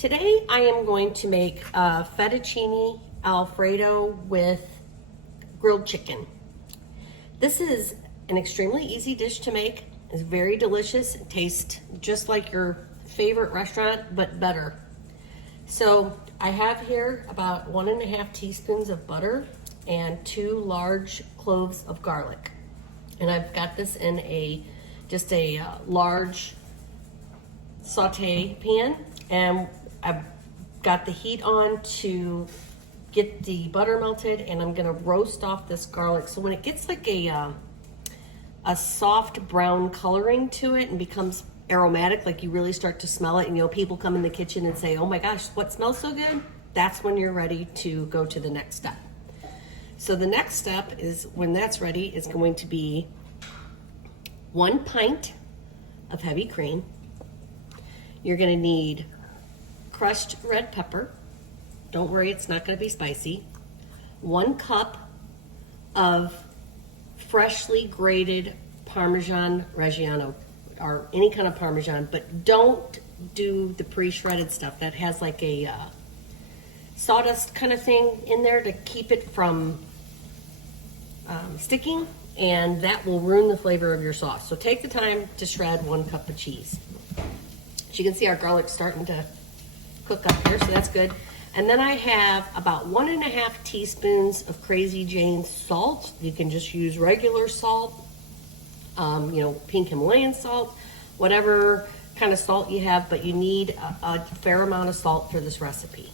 Today I am going to make fettuccine Alfredo with grilled chicken. This is an extremely easy dish to make. It's very delicious. It tastes just like your favorite restaurant, but better. So I have here about 1.5 teaspoons of butter and 2 large cloves of garlic. And I've got this in just a large saute pan, and I've got the heat on to get the butter melted, and I'm gonna roast off this garlic. So when it gets like a soft brown coloring to it and becomes aromatic, like you really start to smell it, and people come in the kitchen and say, oh my gosh, what smells so good? That's when you're ready to go to the next step. So the next step is, when that's ready, is going to be 1 pint of heavy cream. You're gonna need crushed red pepper. Don't worry, it's not gonna be spicy. 1 cup of freshly grated Parmesan Reggiano, or any kind of Parmesan, but don't do the pre-shredded stuff. That has like a sawdust kind of thing in there to keep it from sticking, and that will ruin the flavor of your sauce. So take the time to shred 1 cup of cheese. As you can see, our garlic's starting to cook up here, so that's good. And then I have about 1.5 teaspoons of Crazy Jane salt. You can just use regular salt, pink Himalayan salt, whatever kind of salt you have, but you need a fair amount of salt for this recipe.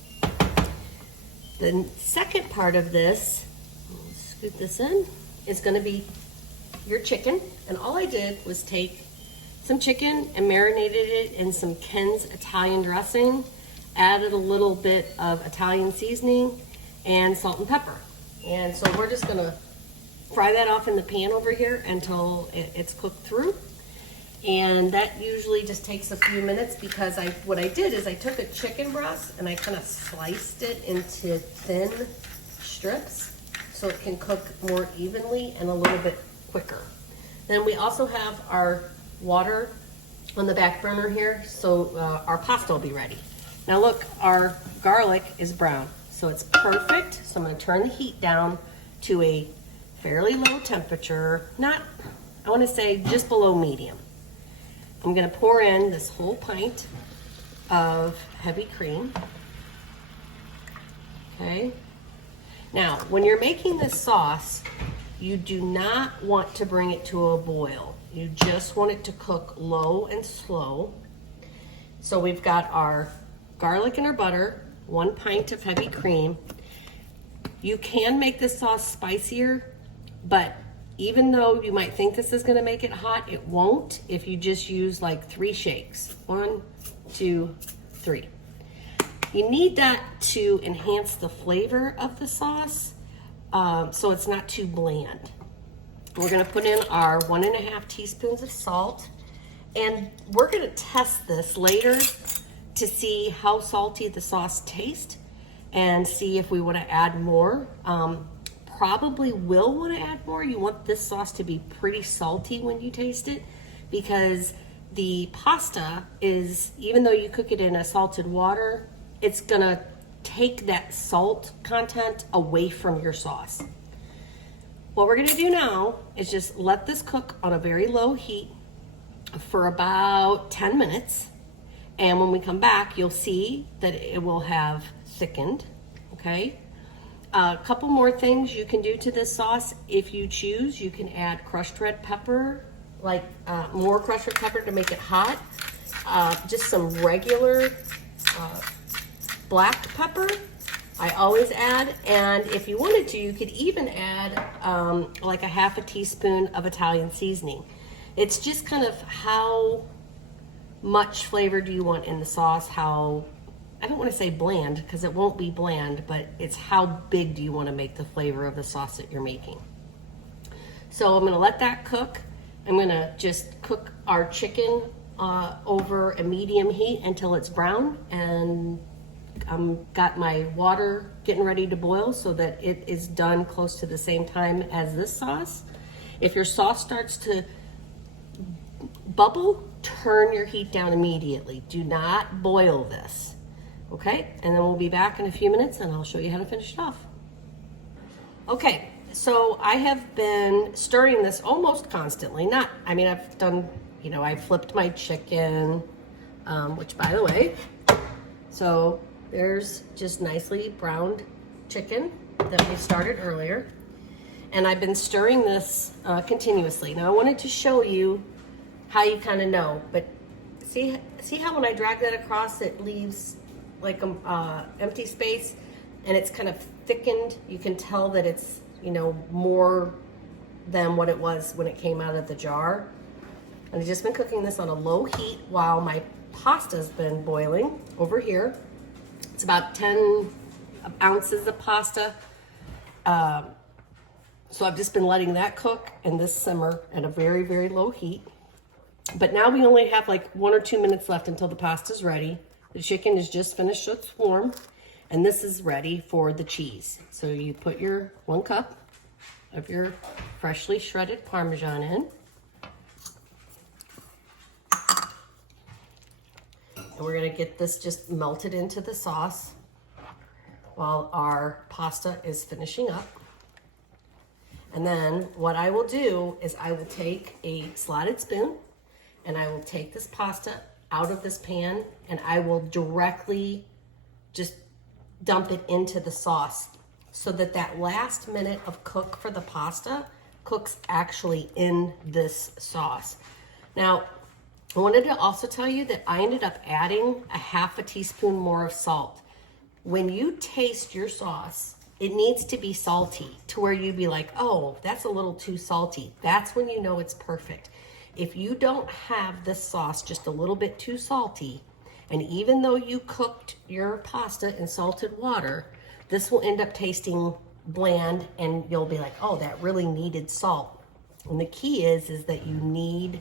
The second part of this, scoop this in, is gonna be your chicken. And all I did was take some chicken and marinated it in some Ken's Italian dressing, added a little bit of Italian seasoning and salt and pepper. And so we're just gonna fry that off in the pan over here until it's cooked through. And that usually just takes a few minutes, because what I did is I took a chicken breast and I kind of sliced it into thin strips so it can cook more evenly and a little bit quicker. Then we also have our water on the back burner here, so our pasta will be ready. Now look, our garlic is brown, so it's perfect. So I'm gonna turn the heat down to a fairly low temperature, I wanna say just below medium. I'm gonna pour in this whole pint of heavy cream. Okay. Now, when you're making this sauce, you do not want to bring it to a boil. You just want it to cook low and slow. So we've got our garlic and our butter, 1 pint of heavy cream. You can make this sauce spicier, but even though you might think this is gonna make it hot, it won't if you just use like 3 shakes. 1, 2, 3. You need that to enhance the flavor of the sauce, so it's not too bland. We're gonna put in our 1.5 teaspoons of salt, and we're gonna test this later to see how salty the sauce tastes and see if we wanna add more. Probably will wanna add more. You want this sauce to be pretty salty when you taste it, because the pasta is, even though you cook it in a salted water, it's gonna take that salt content away from your sauce. What we're gonna do now is just let this cook on a very low heat for about 10 minutes. And when we come back, you'll see that it will have thickened, okay? A couple more things you can do to this sauce. If you choose, you can add crushed red pepper, like more crushed red pepper to make it hot. Just some regular black pepper, I always add. And if you wanted to, you could even add like a 1/2 teaspoon of Italian seasoning. It's just kind of how much flavor do you want in the sauce, I don't want to say bland, because it won't be bland, but it's how big do you want to make the flavor of the sauce that you're making. So I'm going to let that cook. I'm going to just cook our chicken over a medium heat until it's brown, and got my water getting ready to boil so that it is done close to the same time as this sauce. If your sauce starts to bubble, turn your heat down immediately. Do not boil this. Okay, and then we'll be back in a few minutes and I'll show you how to finish it off. Okay, so I have been stirring this almost constantly. I've done, I flipped my chicken, which by the way, so there's just nicely browned chicken that we started earlier. And I've been stirring this continuously. Now I wanted to show you how you kind of know, but see how when I drag that across, it leaves like empty space, and it's kind of thickened. You can tell that it's, more than what it was when it came out of the jar. And I've just been cooking this on a low heat while my pasta's been boiling over here. It's about 10 ounces of pasta. So I've just been letting that cook and this simmer at a very, very low heat. But now we only have like 1 or 2 minutes left until the pasta's ready. The chicken is just finished, so it's warm. And this is ready for the cheese. So you put your 1 cup of your freshly shredded Parmesan in. And we're gonna get this just melted into the sauce while our pasta is finishing up. And then what I will do is I will take a slotted spoon and I will take this pasta out of this pan and I will directly just dump it into the sauce so that that last minute of cook for the pasta cooks actually in this sauce. Now, I wanted to also tell you that I ended up adding a half a teaspoon more of salt. When you taste your sauce, it needs to be salty to where you'd be like, oh, that's a little too salty. That's when you know it's perfect. If you don't have this sauce just a little bit too salty, and even though you cooked your pasta in salted water, this will end up tasting bland and you'll be like, oh, that really needed salt. And the key is that you need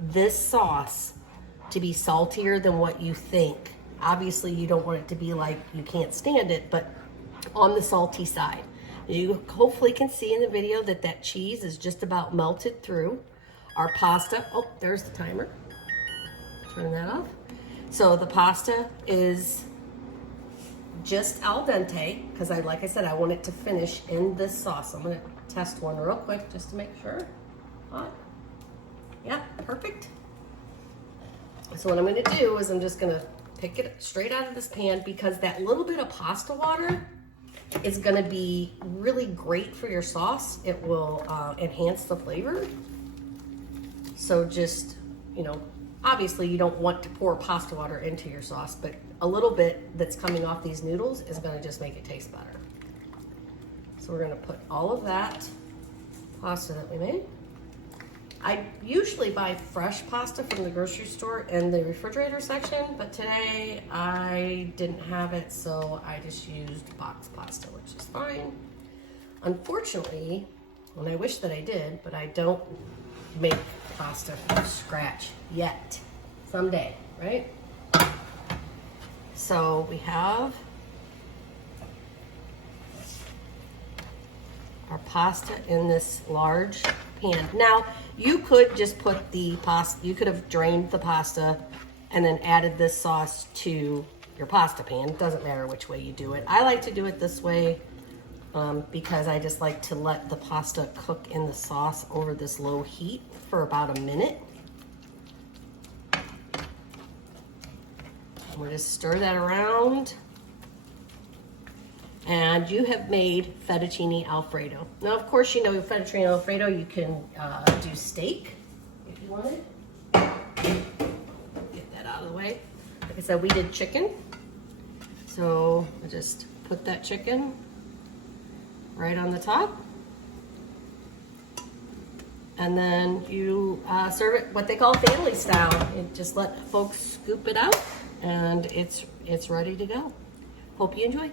this sauce to be saltier than what you think. Obviously, you don't want it to be like you can't stand it, but on the salty side. You hopefully can see in the video that that cheese is just about melted through. Our pasta, oh, there's the timer. Turn that off. So the pasta is just al dente, because like I said, I want it to finish in this sauce. I'm gonna test one real quick just to make sure. Hot. Yeah, perfect. So what I'm gonna do is I'm just gonna pick it straight out of this pan, because that little bit of pasta water is gonna be really great for your sauce. It will enhance the flavor. So just, obviously you don't want to pour pasta water into your sauce, but a little bit that's coming off these noodles is gonna just make it taste better. So we're gonna put all of that pasta that we made. I usually buy fresh pasta from the grocery store in the refrigerator section, but today I didn't have it, so I just used box pasta, which is fine. Unfortunately, and I wish that I did, but I don't make pasta from scratch yet. Someday, right? So we have our pasta in this large pan. Now, you could just put the pasta, you could have drained the pasta and then added this sauce to your pasta pan. It doesn't matter which way you do it. I like to do it this way because I just like to let the pasta cook in the sauce over this low heat for about a minute. We'll just stir that around. And you have made fettuccine Alfredo. Now, of course, fettuccine Alfredo, you can do steak if you wanted. Get that out of the way. Like I said, we did chicken. So I just put that chicken right on the top. And then you serve it what they call family style. You just let folks scoop it out and it's ready to go. Hope you enjoy.